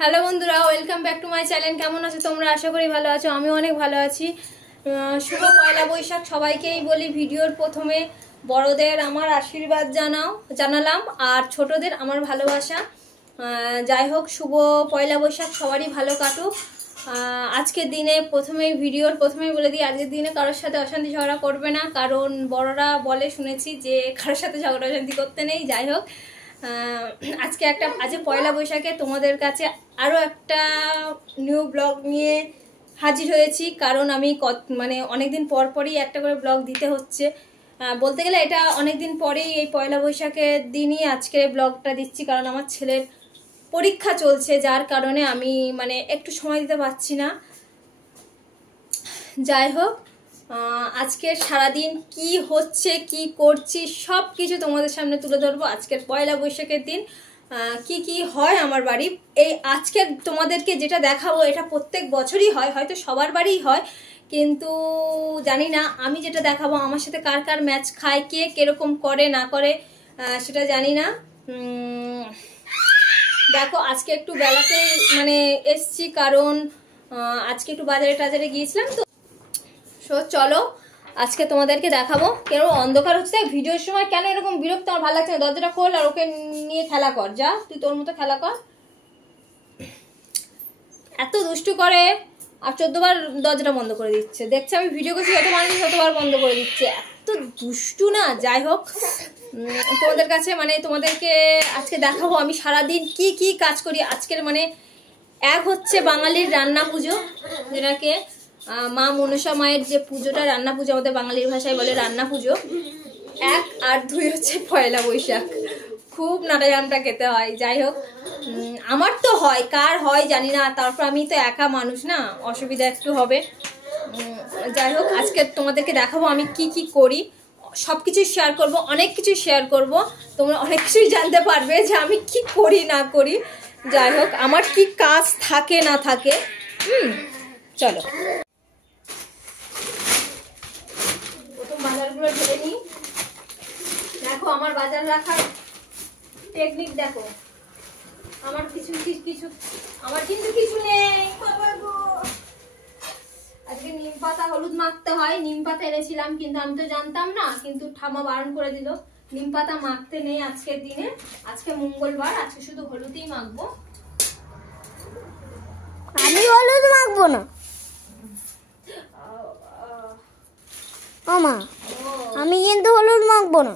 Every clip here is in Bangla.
হ্যালো বন্ধুরা, welcome back to my channel. কেমন আছো তোমরা? আশা করি ভালো আছো। আমি অনেক ভালো আছি। শুভ পয়লা বৈশাখ সবাইকেই বলি। ভিডিওর প্রথমে বড়দের আমার আশীর্বাদ জানালাম, আর ছোটদের আমার ভালোবাসা। যাই হোক, শুভ পয়লা বৈশাখ, সবারই ভালো কাটুক। আজকের দিনে ভিডিওর প্রথমেই বলে দিই, আজকের দিনে কারোর সাথে অশান্তি ঝগড়া করবে না, কারণ বড়রা বলে শুনেছি যে কারোর সাথে ঝগড়া অশান্তি করতে নেই। যাই হোক, আজ পয়লা বৈশাখে তোমাদের কাছে আরও একটা নিউ ব্লগ নিয়ে হাজির হয়েছি, কারণ আমি অনেকদিন পরই একটা করে ব্লগ দিতে হচ্ছে। বলতে গেলে এটা অনেকদিন পরেই, এই পয়লা বৈশাখের দিনই আজকের ব্লগটা দিচ্ছি, কারণ আমার ছেলের পরীক্ষা চলছে, যার কারণে আমি একটু সময় দিতে পারছি না। যাই হোক, আজকের সারাদিন কি হচ্ছে, কি করছি, সব কিছু তোমাদের সামনে তুলে ধরবো। আজকের পয়লা বৈশাখের দিন কি হয় আমার বাড়ি। এই আজকে তোমাদেরকে যেটা দেখাবো, এটা প্রত্যেক বছরই হয়, হয়তো সবার বাড়িই হয়, কিন্তু জানি না আমি যেটা দেখাবো আমার সাথে কার কার ম্যাচ খায়, কে কিরকম করে না করে সেটা জানি না। দেখো, আজকে একটু বেলাতে এসছি, কারণ আজকে একটু বাজারে গিয়েছিলাম তো। চলো আজকে তোমাদেরকে দেখাবো। কেন অন্ধকার হচ্ছে ভিডিওর সময়, কেন এরকম বিরক্ত, আমার ভালো লাগছে না। দরজাটা খোল আর ওকে নিয়ে খেলা কর, যা তুই তোর মতো খেলা কর। এত দুষ্টু করে, আর 14 বার দরজাটা বন্ধ করে দিচ্ছে। দেখছে আমি ভিডিও করছি, যতবার বন্ধ করে দিচ্ছে, এত দুষ্টু না। যাই হোক, তোমাদেরকে আজকে দেখাবো আমি সারাদিন কি কাজ করি। আজকের এক হচ্ছে বাঙালির রান্না পুজো, যেটাকে মা মনসা মায়ের যে পুজোটা, রান্না পুজো আমাদের বাঙালির ভাষায় বলে রান্না পুজো। 1 আর 2 হচ্ছে পয়লা বৈশাখ। খুব নাটাজামটা খেতে হয়। যাই হোক, আমার তো হয়, কার হয় জানি না। তারপর আমি তো একা মানুষ না, অসুবিধা একটু হবে। যাই হোক, আজকে তোমাদেরকে দেখাবো আমি কি করি, সব কিছু শেয়ার করব, অনেক কিছু শেয়ার করব। তোমরা অনেক কিছুই জানতে পারবে যে আমি কি করি না করি। যাই হোক, আমার কি কাজ থাকে না থাকে। চলো প্রথম বাজারগুলো ঢেলে নিই। দেখো আমার বাজার রাখার টেকনিক দেখো। আমার আমার কিন্তু কিছু নেই। আজকে নিম পাতা হলুদ মাখতে হয়। নিম পাতা এনেছিলাম, কিন্তু আমি তো জানতাম না, কিন্তু ঠাম্মা বারণ করে দিল নিম পাতা মাখতে নেই আজকের দিনে। আজকে মঙ্গলবার, আজকে শুধু হলুদই মাখবো। আমি হলুদ মাখবো না মামা, আমি কিন্তু হলুদ মাখবো না।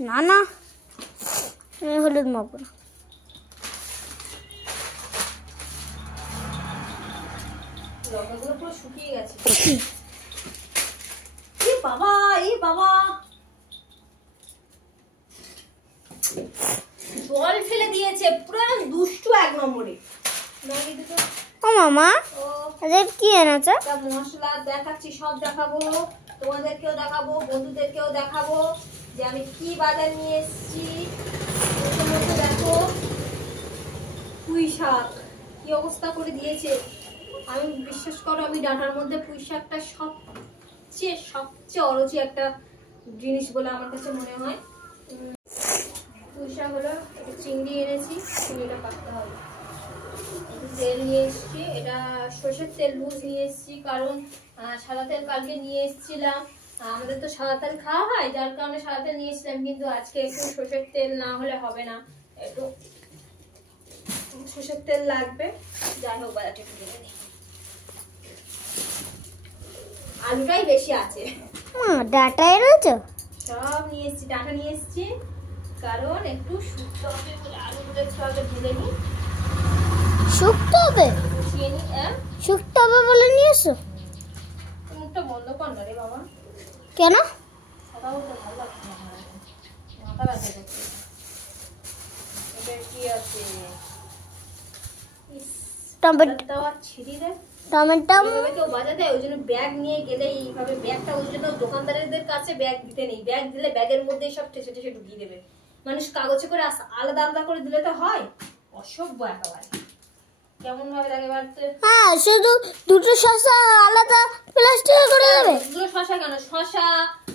না না, আমি হলুদ মাখবো না। লঙ্কাগুলো পুরো শুকিয়ে গেছে। এ বাবা, জল ফেলে দিয়েছে, পুরো দুষ্টু এক নম্বরে। ও মামা, এদের কি এনেছে? মশলা দেখাচ্ছি, সব দেখাবো, তোমাদেরকেও দেখাবো, বন্ধুদেরকেও দেখাবো যে আমি কি বাজার নিয়ে এসেছি। দেখো পুঁই শাক কি অবস্থা করে দিয়েছে। আমি বিশ্বাস করো, আমি ডাঁটার মধ্যে পুঁই শাকটা সবচেয়ে অরুচি একটা জিনিস বলে আমার কাছে মনে হয়। পুঁই শাক হলো, চিংড়ি এনেছি, চিংড়িটা কাটতে হবে। তেল নিয়ে এসছি, এটা সর্ষের তেল লুজ নিয়ে এসছি, কারণ সাদা তেল কালকে নিয়ে এসছিলাম। আমাদের তো সাদা তেল খাওয়া হয়, যার কারণে সাদা তেল নিয়ে এসছিলাম, কিন্তু আজকে একটু সর্ষের তেল না হলে হবে না, একটু সর্ষের তেল লাগবে। যাই হোক, বাজারটা একটু দেখে নিই। আলুটাই বেশি আছে। ডাটা এনেছো? সব নিয়ে এসছি, ডাঁটা নিয়ে এসছি, কারণ একটু শুকতে হবে বলে আলুগুলো একটু আগে ঢেলে নিই। শুকতে হবে? শুকতে হবে বলে নিয়ে এসো। মুখটা বন্ধ কর না রে বাবা। কেন? কথা বলতে ভালো লাগছে না, মাথা ব্যথা করছে। এটা কি আছে? টমেটো ছিঁড়ি রে। টমেটো কেউ বাজার দেয়, ওই জন্য ব্যাগ নিয়ে গেলে এইভাবে ব্যাগটা, ওই জন্য দোকানদারদের কাছে ব্যাগ দিতে নেই। ব্যাগ দিলে ব্যাগের মধ্যেই সব ঠেসে ঢুকিয়ে দেবে। মানুষ কাগজে করে আলাদা করে দিলে তো হয়। অসভ্য একেবারে, কেমন ভাবে লাগে বাড়তে। হ্যাঁ, শুধু দুটো শসা আলাদা প্লাস্টিকে করে দেবে। দুটো শসা কেন, শসা,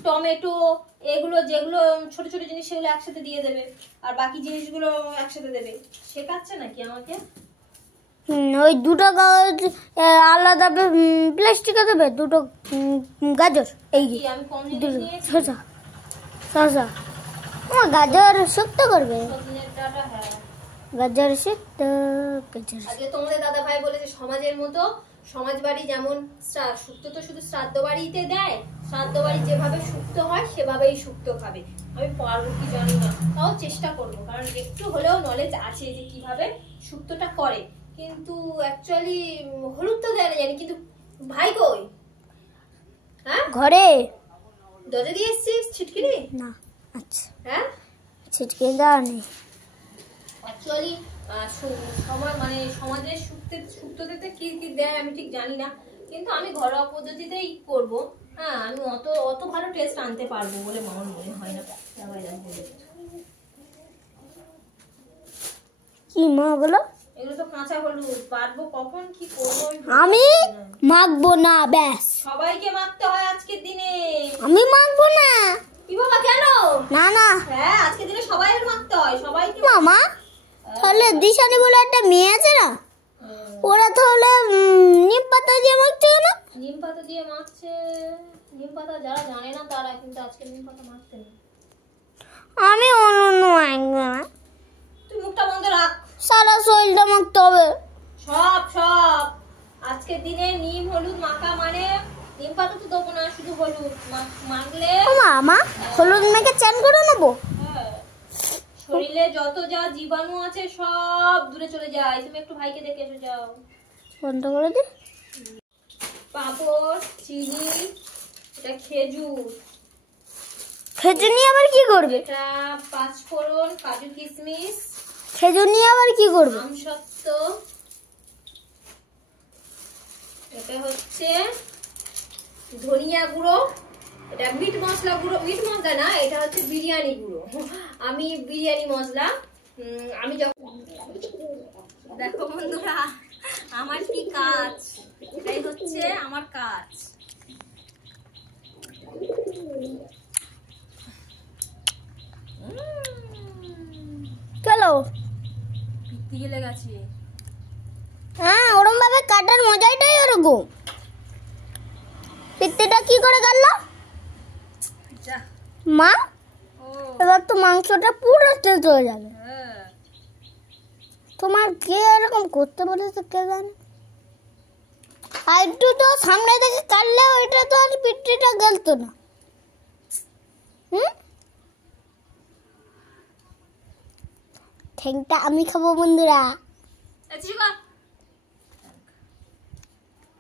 টমেটো, এগুলো যেগুলো ছোট ছোট জিনিস সেগুলো একসাথে দিয়ে দেবে, আর বাকি জিনিসগুলো একসাথে দেবে। শেখাচ্ছে নাকি আমাকে? ওই দুটো আলাদা প্লাস্টিকে দেবে, দুটো গাজর এই কি আমি কম জিনিস নিয়েছি? শসা শসা গাজর শুক্তো করবে, সজনের ডাঁটা, হ্যাঁ গাজর শুক্তো গাজর। আজকে তোমাদের দাদা ভাই বলেছে সমাজের মতো, সমাজ বাড়ি যেমন শুক্তো তো শুধু শ্রাদ্ধ বাড়িতে দেয়, শ্রাদ্ধ বাড়ি যেভাবে শুক্তো হয় সেভাবেই শুক্তো খাবে। আমি পারবো কি জানি না, তাও চেষ্টা করবো, কারণ একটু হলেও নলেজ আছে যে কিভাবে শুক্তোটা করে। কিন্তু অ্যাকচুয়ালি হলুদ তো দেয় না জানি, কিন্তু ভাই কই? হ্যাঁ ঘরে দরজা দিয়ে এসছিস ছিটকিনি? না, আচ্ছা হ্যাঁ ছিটকে দেওয়া নেই। অ্যাকচুয়ালি সমাজ মানে সমাজের শুক্তোতে কি কি দেয় আমি ঠিক জানি না, কিন্তু আমি ঘরোয়া পদ্ধতিতেই করব। হ্যাঁ আমি অত ভালো টেস্ট আনতে পারবো বলে আমার মনে হয় না। কি মা বলো? এগুলো তো কাঁচা হলুদ, পারবো কখন কি করবো আমি মাখবো না, ব্যাস। সবাইকে মাখতে হয় আজকের দিনে। আমি মাখবো না। কি বাবা কেন? না না, হ্যাঁ আজকের দিনে সবাইকে মাখতে হয়, সবাইকে। মামা তাহলে দিশানি বলে একটা মেয়ে আছে না, ওরা তাহলে নিম পাতা দিয়ে মাখছে না? নিম পাতা দিয়ে মাখছে, নিম পাতা যারা জানে না তারা, কিন্তু আজকে নিম পাতা মাখতে নেই। আমি অন্য মাখবো না। তুই মুখটা বন্ধ রাখ, সারা শরীরটা মাখতে হবে। সব আজকের দিনে নিম হলুদ মাখা মানে নিম পাতা তো দেবো না, শুধু হলুদ মাখলে মামা হলুদ মেখে চান করে নেবো। হ্যাঁ, শরীরে যত যা জীবাণু আছে সব দূরে চলে যায়। তুমি একটু ভাইকে দেখে এসে যাও। বন্ধ করে দি। পাঁপড়, চিনি, এটা খেজুর, খেজুর নিয়ে আবার কি করবে? এটা পাঁচফোড়ন, কাজু কিশমিশ, খেজুর নিয়ে আবার কি করবে? আমসত্ব, এটা হচ্ছে ধনিয়া গুঁড়ো, এটা মিট মশলা গুঁড়ো, মিট মশলা না, এটা হচ্ছে বিরিয়ানি গুঁড়ো। আমি বিরিয়ানি মশলা আমি যখন দেখো বন্ধুরা আমার কি কাজ, এটাই হচ্ছে আমার কাজ। চলো পিত্তি গেলে গেছে। হ্যাঁ ওরম ভাবে কাটার মজাটাই ওরকম। পিত্তিটা কি করে গেল যা মা? ও এবার তো মাংসটা পুরো টেস্ট হয়ে যাবে। হ্যাঁ তোমার কে এরকম করতে বলেছে কে জানে। আর একটু তো সামনে থেকে কাটলে ওইটা তো আর পিত্তিটা গলতো না। ঠ্যাংটা আমি খাবো বন্ধুরা।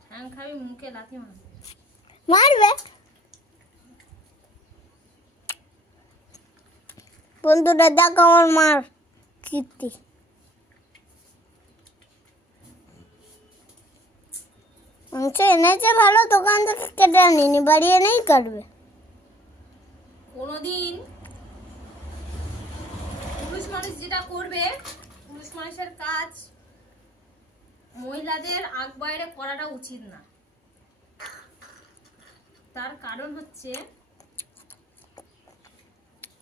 ঠ্যাং খাবি, মুখে লাথি মারবে। মারবে বন্ধুরা, দেখ আমার মার কীর্তি। মাংস এনেছে ভালো, দোকান থেকে কেটে আনিনি, বাড়ি এনেই কাটবে। কোনোদিন পুরুষ মানুষ যেটা করবে, পুরুষ মানুষের কাজ মহিলাদের আগ বাইরে করাটা উচিত না। তার কারণ হচ্ছে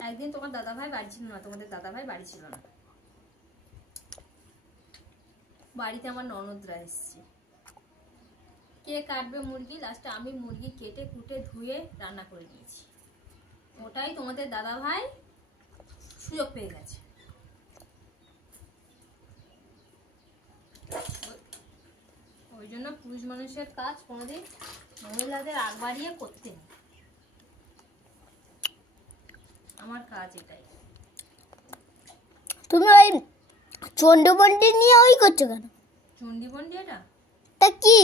একদিন তোমার দাদা ভাই বাড়ি ছিল না, তোমাদের দাদা ভাই বাড়ি ছিল না, বাড়িতে আমার ননদরা এসছে। কে কাটবে মুরগি? লাস্টে আমি মুরগি কেটে কুটে ধুয়ে রান্না করে দিয়েছি। ওটাই তোমাদের দাদা ভাই সুযোগ পেয়ে গেছে। ওই জন্য পুরুষ মানুষের কাজ কোনোদিন মহিলাদের আগ বাড়িয়ে করতে নেই। আমার কাজ এটাই। তুমি ওই চন্ডবন্ডি নিয়ে ওই করছো কেন? চন্ডী বন্ডি এটা তা কি?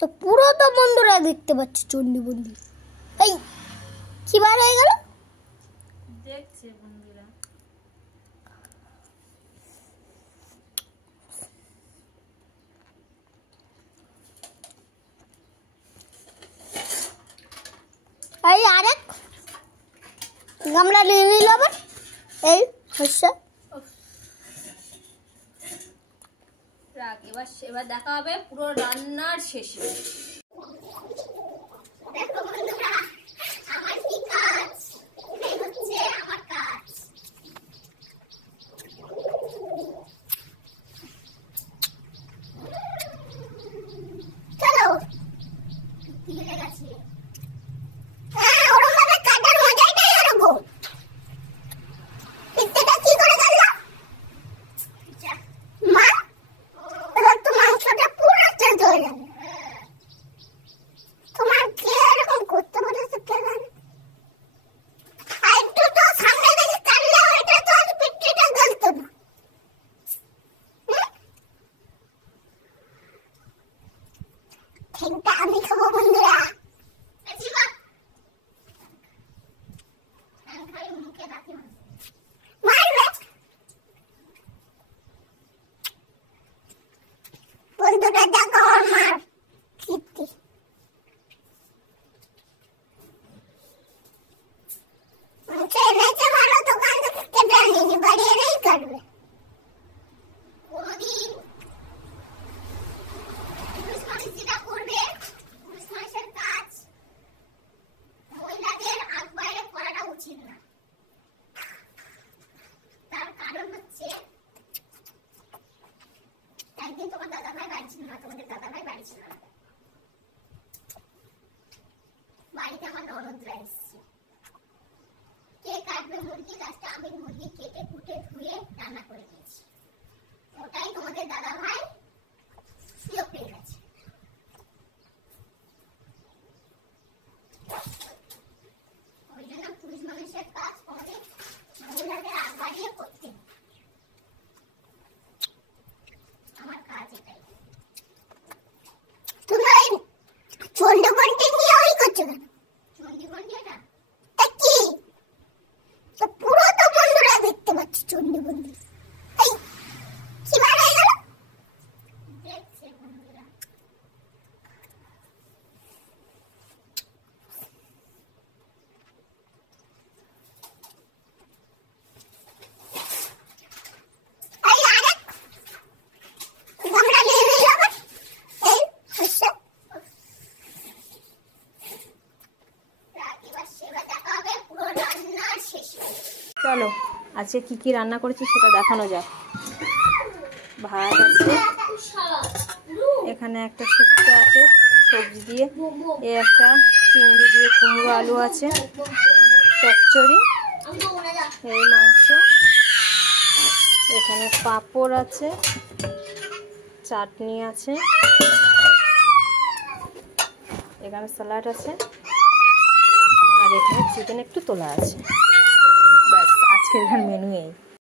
তো পুরো তো বন্ধুরা দেখতে পাচ্ছি চন্ডবন্ডি। এই কি বার হয়ে গেল? দেখছে বন্ধুরা। এই আরেক গামলা নিয়ে নিল আবার। এই হচ্ছে রাখ, এবার দেখা হবে পুরো রান্নার শেষে। দেখো বন্ধুরা আমার কি কাজ। ঠ্যাংটা আমি খাবো বন্ধুরা। মারবে বন্ধুরা, দেখো আমার কীর্তি। ভালো দোকান থেকে কেটে আনিনি, বাড়ি এনেই কাটবে। কোনদিন পুরুষ মানুষ যেটা করবে, পুরুষ মানুষের কাজ মহিলাদের আগ বাইরে করাটা উচিত না। তার কারণ হচ্ছে, একদিন তোমার দাদাভাই বাড়ি ছিল না, তোমাদের দাদাভাই বাড়ি ছিল না, বাড়িতে আমার ননদরা এসছে। কে কাটবে মুরগি, গাছটা আমি মুরগি কেটে কুটে ধুয়ে রান্না করে দিয়েছি। ওটাই তোমাদের দাদাভাই সুযোগ পেয়ে গেছে। ওই জন্য পুরুষ মানুষের কাজ কোনোদিন মহিলাদের আগ বাড়িয়ে করতে হবে। আমার কাজ এটাই। তুমি ওই চন্ডীবন্টি নিয়ে ওই করছো কেন? চন্ডীবন্টি এটা কি? তো পুরো তো বন্ধুরা দেখতে পাচ্ছি চন্ডীবন্টি। এই কি বার হয়ে গেল? দেখছে বন্ধুরা। এই আরে আমরা নিয়ে নিলাম এই হচ্ছে রাতিবার সেবা দেখা হবে পুরো রান্নার শেষে। চলো আজকে কি কি রান্না করেছি সেটা দেখানো যাক। ভাত আছে, এখানে একটা শুক্তো আছে সবজি দিয়ে, এ একটা চিংড়ি দিয়ে কুমড়ো আলু আছে, চচ্চড়ি, এই মাংস, এখানে পাঁপড় আছে, চাটনি আছে, এখানে স্যালাড আছে, আর এখানে চিকেন একটু তোলা আছে। ব্যাস, আজকের মেনু এই।